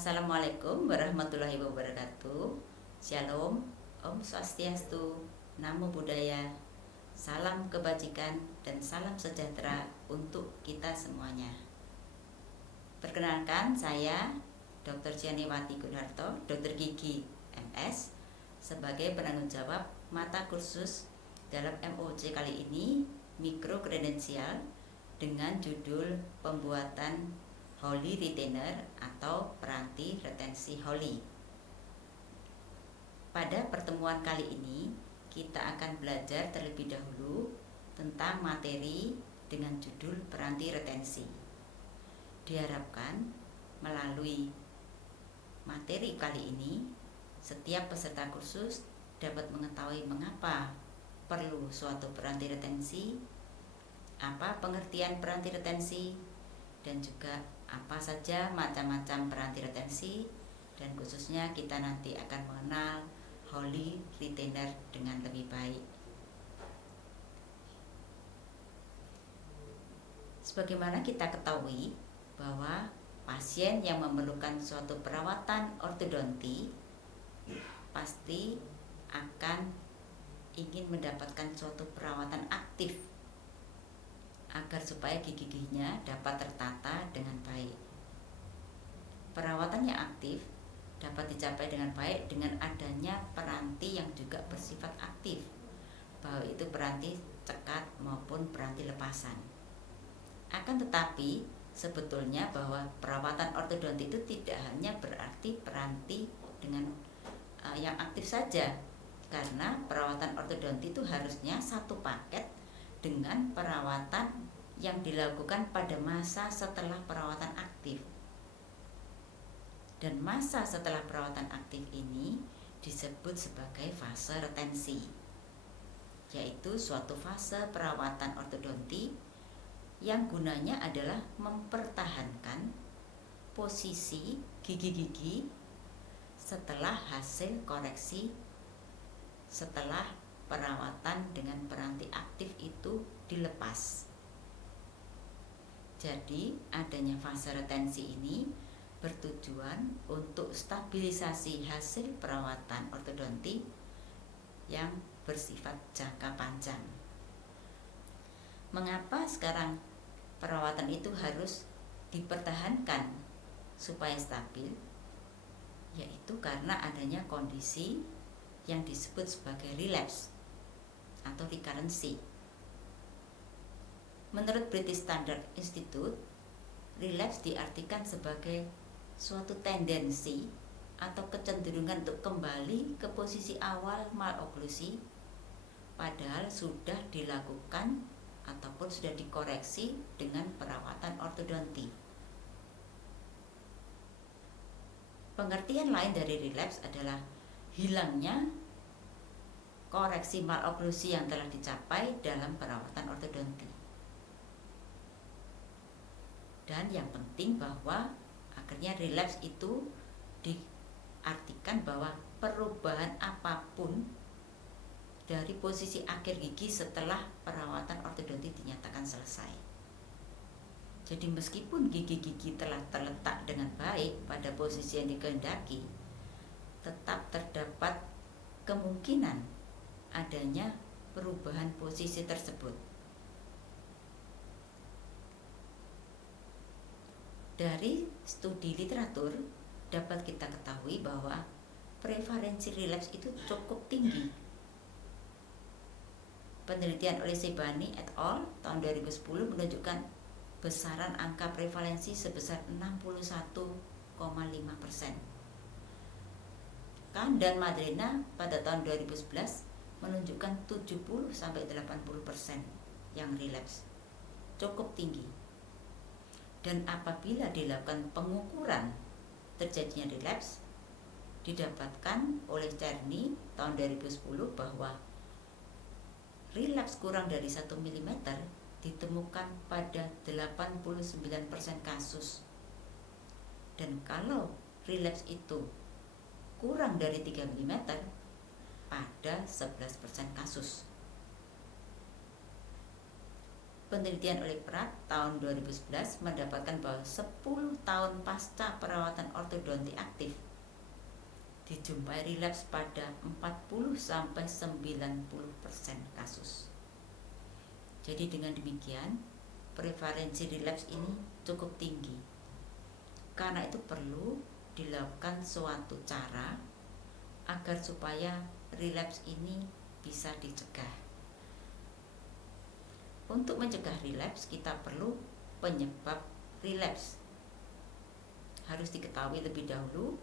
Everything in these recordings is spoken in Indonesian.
Assalamualaikum warahmatullahi wabarakatuh. Shalom, Om Swastiastu, Namo Buddhaya. Salam kebajikan dan salam sejahtera untuk kita semuanya. Perkenalkan, saya Dr. Cianiwati Gunarto, Dokter Gigi MS, sebagai penanggung jawab mata kursus dalam MOC kali ini, mikro kredensial, dengan judul pembuatan Holy Retainer atau peranti retensi Holy. Pada pertemuan kali ini, kita akan belajar terlebih dahulu tentang materi dengan judul peranti retensi. Diharapkan melalui materi kali ini, setiap peserta kursus dapat mengetahui mengapa perlu suatu peranti retensi, apa pengertian peranti retensi, dan juga apa saja macam-macam peranti retensi, dan khususnya kita nanti akan mengenal Holy Retainer dengan lebih baik. Sebagaimana kita ketahui bahwa pasien yang memerlukan suatu perawatan ortodonti pasti akan ingin mendapatkan suatu perawatan aktif agar supaya gigi-giginya dapat tertata dengan baik. Perawatan yang aktif dapat dicapai dengan baik dengan adanya peranti yang juga bersifat aktif, baik itu peranti cekat maupun peranti lepasan. Akan tetapi sebetulnya bahwa perawatan ortodonti itu tidak hanya berarti peranti dengan yang aktif saja, karena perawatan ortodonti itu harusnya satu paket dengan perawatan yang dilakukan pada masa setelah perawatan aktif. Dan masa setelah perawatan aktif ini disebut sebagai fase retensi, yaitu suatu fase perawatan ortodonti yang gunanya adalah mempertahankan posisi gigi-gigi setelah hasil koreksi setelah perawatan dengan peranti aktif itu dilepas. Jadi adanya fase retensi ini bertujuan untuk stabilisasi hasil perawatan ortodonti yang bersifat jangka panjang. Mengapa sekarang perawatan itu harus dipertahankan supaya stabil? Yaitu karena adanya kondisi yang disebut sebagai relapse atau recurrency. Menurut British Standard Institute, relapse diartikan sebagai suatu tendensi atau kecenderungan untuk kembali ke posisi awal maloklusi padahal sudah dilakukan ataupun sudah dikoreksi dengan perawatan ortodonti. Pengertian lain dari relapse adalah hilangnya koreksi maloklusi yang telah dicapai dalam perawatan ortodonti. Dan yang penting bahwa akhirnya relapse itu diartikan bahwa perubahan apapun dari posisi akhir gigi setelah perawatan ortodonti dinyatakan selesai. Jadi meskipun gigi-gigi telah terletak dengan baik pada posisi yang dikehendaki, tetap terdapat kemungkinan adanya perubahan posisi tersebut. Dari studi literatur dapat kita ketahui bahwa prevalensi relapse itu cukup tinggi. Penelitian oleh Sebani et al. Tahun 2010 menunjukkan besaran angka prevalensi sebesar 61,5%. Kahn dan Madrena pada tahun 2011 menunjukkan 70-80% yang relapse, cukup tinggi. Dan apabila dilakukan pengukuran terjadinya relapse, didapatkan oleh Czerny tahun 2010 bahwa relapse kurang dari 1 mm ditemukan pada 89% kasus. Dan kalau relapse itu kurang dari 3 mm pada 11% kasus. penelitian oleh Pratt tahun 2011 mendapatkan bahwa 10 tahun pasca perawatan ortodonti aktif dijumpai relapse pada 40-90% kasus. Jadi dengan demikian, prevalensi relapse ini cukup tinggi. Karena itu perlu dilakukan suatu cara agar supaya relapse ini bisa dicegah. Untuk mencegah relapse, kita perlu penyebab relapse. Harus diketahui lebih dahulu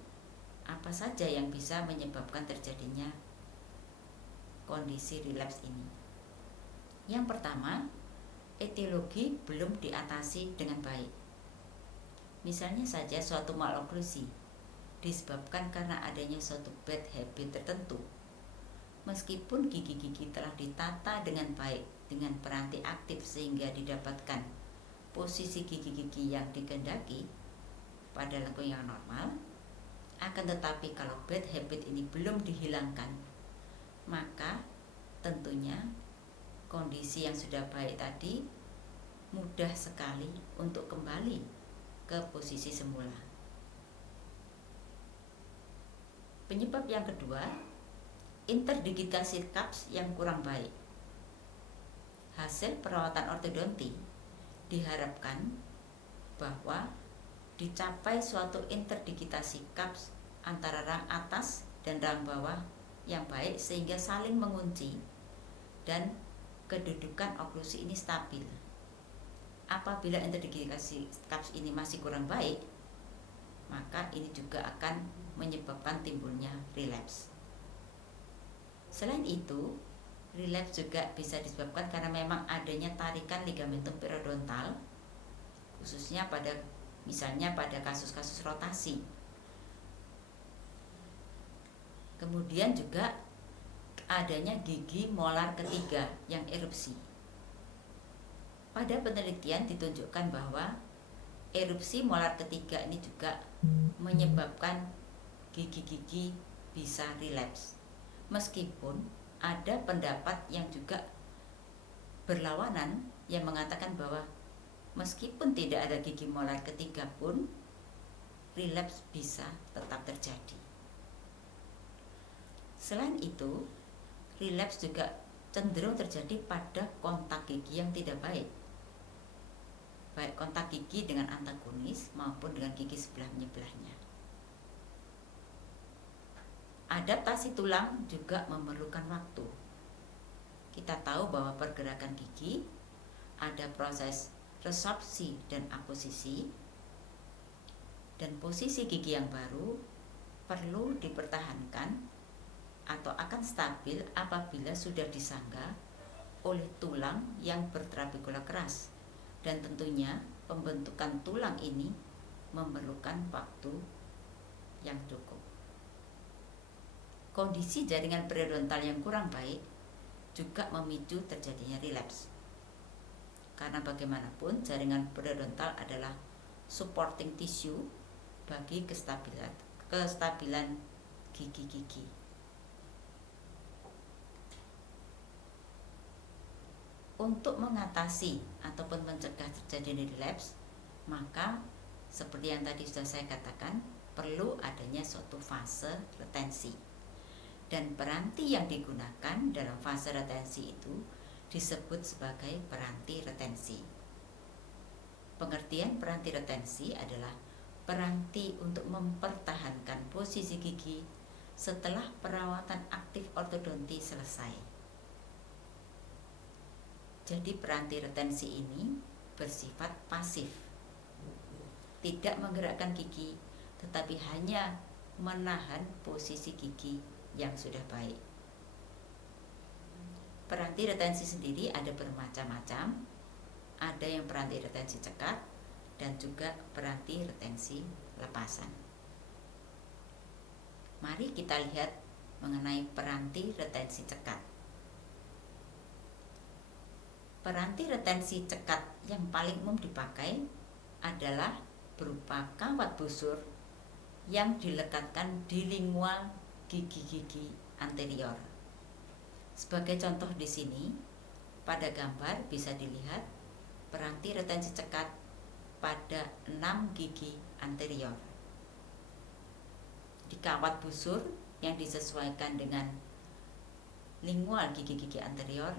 apa saja yang bisa menyebabkan terjadinya kondisi relapse ini. Yang pertama, etiologi belum diatasi dengan baik. Misalnya saja suatu maloklusi disebabkan karena adanya suatu bad habit tertentu. Meskipun gigi-gigi telah ditata dengan baik dengan peranti aktif sehingga didapatkan posisi gigi-gigi yang dikehendaki pada lengkung yang normal, akan tetapi kalau bad habit ini belum dihilangkan, maka tentunya kondisi yang sudah baik tadi mudah sekali untuk kembali ke posisi semula. Penyebab yang kedua, interdigitasi cups yang kurang baik. Hasil perawatan ortodonti diharapkan bahwa dicapai suatu interdigitasi cups antara rang atas dan rang bawah yang baik sehingga saling mengunci dan kedudukan oklusi ini stabil. Apabila interdigitasi cups ini masih kurang baik, maka ini juga akan menyebabkan timbulnya relapse. Selain itu, relapse juga bisa disebabkan karena memang adanya tarikan ligamentum periodontal, khususnya misalnya pada kasus-kasus rotasi. Kemudian juga adanya gigi molar ketiga yang erupsi. Pada penelitian ditunjukkan bahwa erupsi molar ketiga ini juga menyebabkan gigi-gigi bisa relapse. Meskipun ada pendapat yang juga berlawanan yang mengatakan bahwa meskipun tidak ada gigi molar ketiga pun relapse bisa tetap terjadi. Selain itu, relapse juga cenderung terjadi pada kontak gigi yang tidak baik, baik kontak gigi dengan antagonis maupun dengan gigi sebelah menyebelahnya. Adaptasi tulang juga memerlukan waktu. Kita tahu bahwa pergerakan gigi ada proses resorpsi dan aposisi, dan posisi gigi yang baru perlu dipertahankan atau akan stabil apabila sudah disangga oleh tulang yang bertrabekula keras, dan tentunya pembentukan tulang ini memerlukan waktu yang cukup. Kondisi jaringan periodontal yang kurang baik juga memicu terjadinya relapse. Karena bagaimanapun jaringan periodontal adalah supporting tissue bagi kestabilan gigi-gigi. Untuk mengatasi ataupun mencegah terjadinya relapse, maka seperti yang tadi sudah saya katakan, perlu adanya suatu fase retensi. Dan peranti yang digunakan dalam fase retensi itu disebut sebagai peranti retensi. Pengertian peranti retensi adalah peranti untuk mempertahankan posisi gigi setelah perawatan aktif ortodonti selesai. Jadi peranti retensi ini bersifat pasif, tidak menggerakkan gigi, tetapi hanya menahan posisi gigi yang sudah baik. Peranti retensi sendiri ada bermacam-macam. Ada yang peranti retensi cekat dan juga peranti retensi lepasan. Mari kita lihat mengenai peranti retensi cekat. Peranti retensi cekat yang paling umum dipakai adalah berupa kawat busur yang dilekatkan di lingual gigi-gigi anterior. Sebagai contoh di sini, pada gambar bisa dilihat peranti retensi cekat pada 6 gigi anterior. Di kawat busur yang disesuaikan dengan lingual gigi-gigi anterior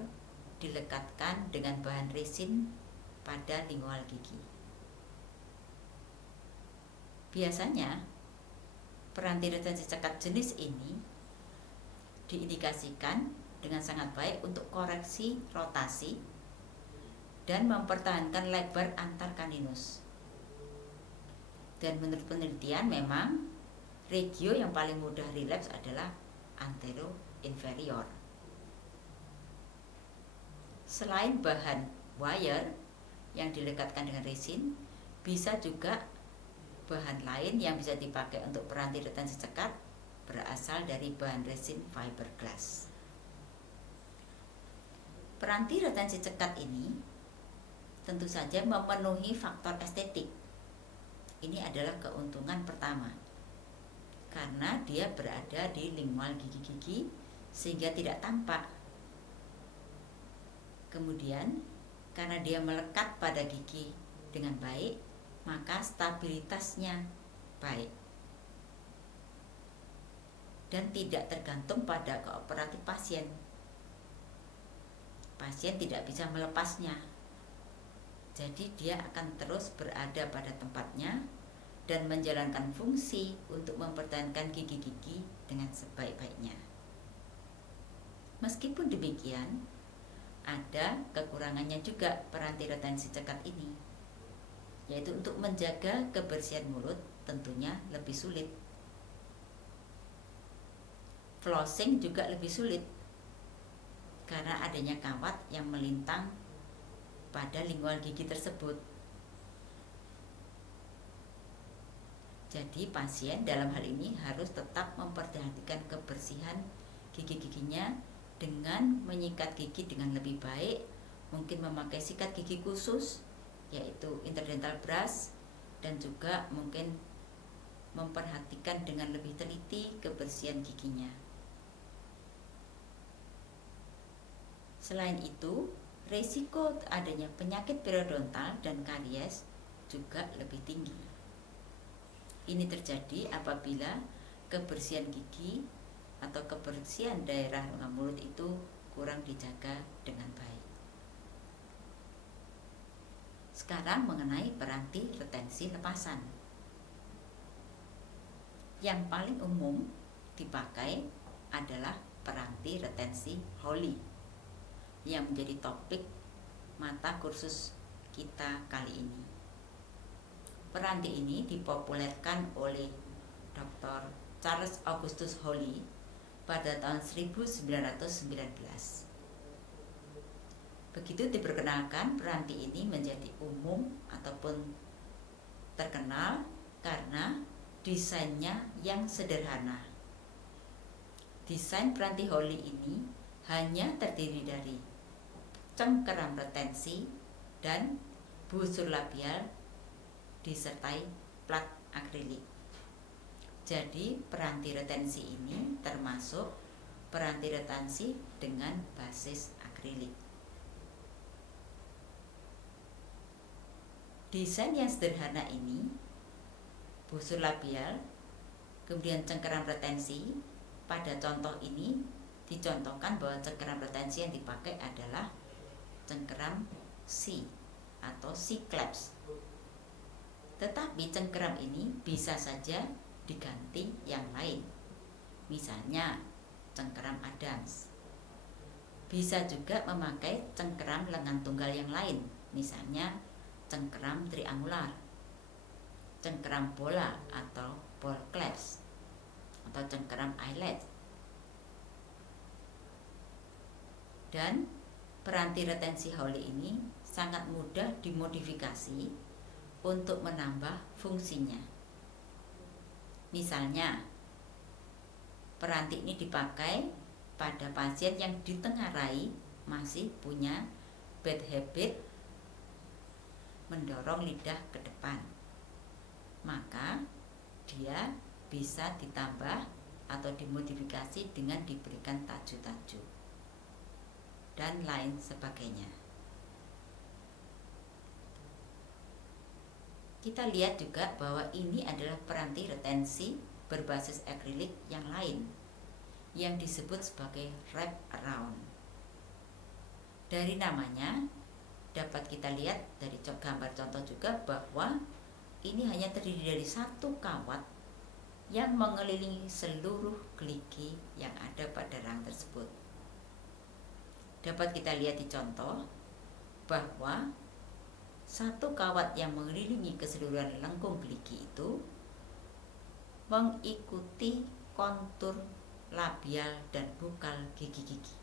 dilekatkan dengan bahan resin pada lingual gigi. Biasanya, peranti retensi cekat jenis ini diindikasikan dengan sangat baik untuk koreksi rotasi dan mempertahankan lebar antar kaninus. Dan menurut penelitian memang regio yang paling mudah relapse adalah antero-inferior. Selain bahan wire yang dilekatkan dengan resin, bisa juga bahan lain yang bisa dipakai untuk peranti retensi cekat berasal dari bahan resin fiberglass. Peranti retensi cekat ini tentu saja memenuhi faktor estetik. Ini adalah keuntungan pertama, karena dia berada di lingual gigi-gigi sehingga tidak tampak. Kemudian, karena dia melekat pada gigi dengan baik, maka stabilitasnya baik dan tidak tergantung pada kooperatif pasien. Pasien tidak bisa melepasnya, jadi dia akan terus berada pada tempatnya dan menjalankan fungsi untuk mempertahankan gigi-gigi dengan sebaik-baiknya. Meskipun demikian, ada kekurangannya juga peranti retensi cekat ini, yaitu untuk menjaga kebersihan mulut tentunya lebih sulit. Flossing juga lebih sulit karena adanya kawat yang melintang pada lingual gigi tersebut. Jadi pasien dalam hal ini harus tetap memperhatikan kebersihan gigi-giginya dengan menyikat gigi dengan lebih baik, mungkin memakai sikat gigi khusus yaitu interdental brush, dan juga mungkin memperhatikan dengan lebih teliti kebersihan giginya. Selain itu, risiko adanya penyakit periodontal dan karies juga lebih tinggi. Ini terjadi apabila kebersihan gigi atau kebersihan daerah rongga mulut itu kurang dijaga dengan baik. Sekarang mengenai peranti retensi lepasan. Yang paling umum dipakai adalah peranti retensi Hawley yang menjadi topik mata kursus kita kali ini. Peranti ini dipopulerkan oleh Dr. Charles Augustus Hawley pada tahun 1919. Begitu diperkenalkan, peranti ini menjadi umum ataupun terkenal karena desainnya yang sederhana. Desain peranti Hawley ini hanya terdiri dari cengkeram retensi dan busur labial disertai plat akrilik. Jadi peranti retensi ini termasuk peranti retensi dengan basis akrilik. Desain yang sederhana ini, busur labial, kemudian cengkeram retensi. Pada contoh ini dicontohkan bahwa cengkeram retensi yang dipakai adalah cengkeram C atau C-cleps. Tetapi cengkeram ini bisa saja diganti yang lain. Misalnya cengkeram Adams. Bisa juga memakai cengkeram lengan tunggal yang lain, misalnya cengkeram triangular, cengkeram bola atau ball clasp, atau cengkeram eyelet. Dan peranti retensi Hawley ini sangat mudah dimodifikasi untuk menambah fungsinya. Misalnya, peranti ini dipakai pada pasien yang ditengarai masih punya bad habit mendorong lidah ke depan, maka dia bisa ditambah atau dimodifikasi dengan diberikan taju-taju dan lain sebagainya. Kita lihat juga bahwa ini adalah peranti retensi berbasis akrilik yang lain yang disebut sebagai wrap around. Dari namanya dapat kita lihat dari gambar contoh juga bahwa ini hanya terdiri dari satu kawat yang mengelilingi seluruh geligi yang ada pada rang tersebut. Dapat kita lihat di contoh bahwa satu kawat yang mengelilingi keseluruhan lengkung geligi itu mengikuti kontur labial dan bukal gigi-gigi.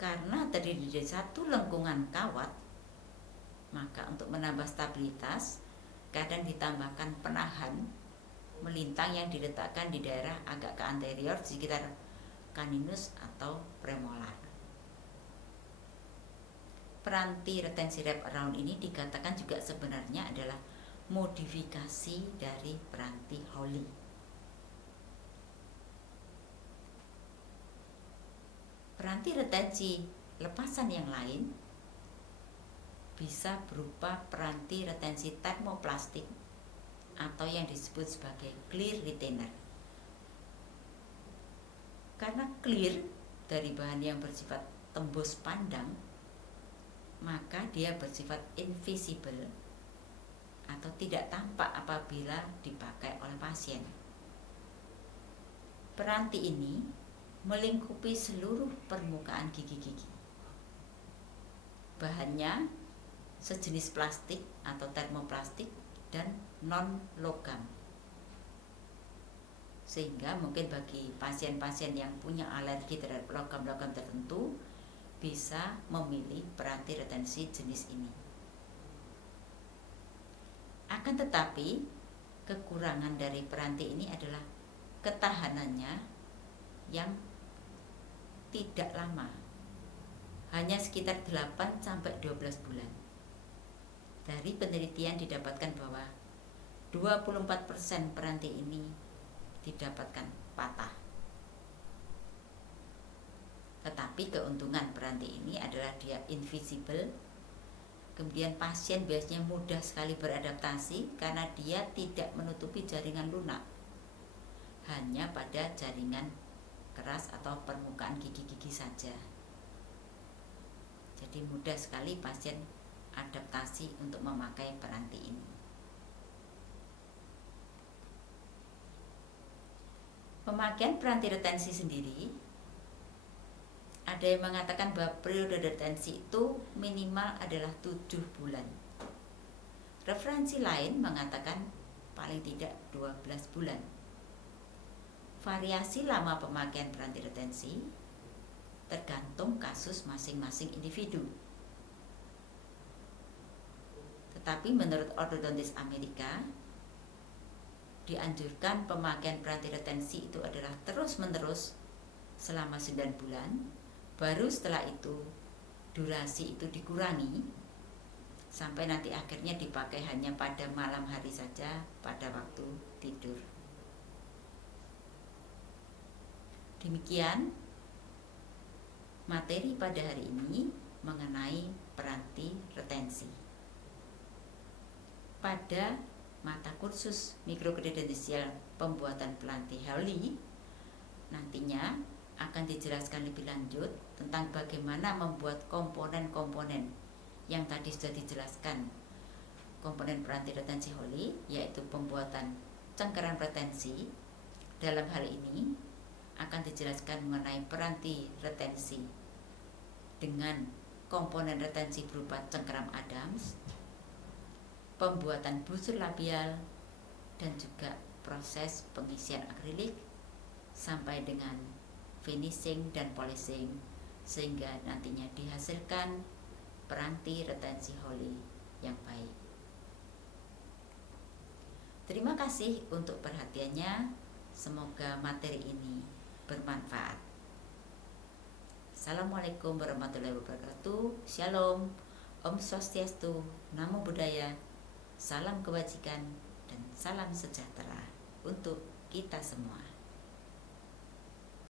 Karena terdiri dari satu lengkungan kawat, maka untuk menambah stabilitas kadang ditambahkan penahan melintang yang diletakkan di daerah agak ke anterior di sekitar caninus atau premolar. Peranti retensi wrap around ini dikatakan juga sebenarnya adalah modifikasi dari peranti Hawley. Peranti retensi lepasan yang lain bisa berupa peranti retensi termoplastik atau yang disebut sebagai clear retainer. Karena clear dari bahan yang bersifat tembus pandang, maka dia bersifat invisible atau tidak tampak apabila dipakai oleh pasien. Peranti ini melingkupi seluruh permukaan gigi-gigi. Bahannya sejenis plastik atau termoplastik dan non-logam. Sehingga mungkin bagi pasien-pasien yang punya alergi terhadap logam-logam tertentu bisa memilih peranti retensi jenis ini. Akan tetapi, kekurangan dari peranti ini adalah ketahanannya yang tidak lama, hanya sekitar 8-12 bulan. Dari penelitian didapatkan bahwa 24% peranti ini didapatkan patah. Tetapi keuntungan peranti ini adalah dia invisible. Kemudian pasien biasanya mudah sekali beradaptasi karena dia tidak menutupi jaringan lunak, hanya pada jaringan keras atau permukaan gigi-gigi saja. Jadi mudah sekali pasien adaptasi untuk memakai peranti ini. Pemakaian peranti retensi sendiri, ada yang mengatakan bahwa periode retensi itu minimal adalah 7 bulan. Referensi lain mengatakan paling tidak 12 bulan. Variasi lama pemakaian peranti retensi tergantung kasus masing-masing individu. Tetapi menurut ortodontis Amerika, dianjurkan pemakaian peranti retensi itu adalah terus-menerus selama 9 bulan. Baru setelah itu durasi itu dikurangi sampai nanti akhirnya dipakai hanya pada malam hari saja, pada waktu tidur. Demikian materi pada hari ini mengenai peranti retensi. Pada mata kursus mikrokredensial pembuatan peranti Hawley nantinya akan dijelaskan lebih lanjut tentang bagaimana membuat komponen-komponen yang tadi sudah dijelaskan. Komponen peranti retensi Hawley yaitu pembuatan cengkeram retensi. Dalam hal ini akan dijelaskan mengenai peranti retensi dengan komponen retensi berupa cengkeram Adams, pembuatan busur labial, dan juga proses pengisian akrilik sampai dengan finishing dan polishing sehingga nantinya dihasilkan peranti retensi Hawley yang baik. Terima kasih untuk perhatiannya. Semoga materi ini bermanfaat. Assalamualaikum warahmatullahi wabarakatuh. Shalom, Om Swastiastu, Namo Buddhaya, salam kebajikan dan salam sejahtera untuk kita semua.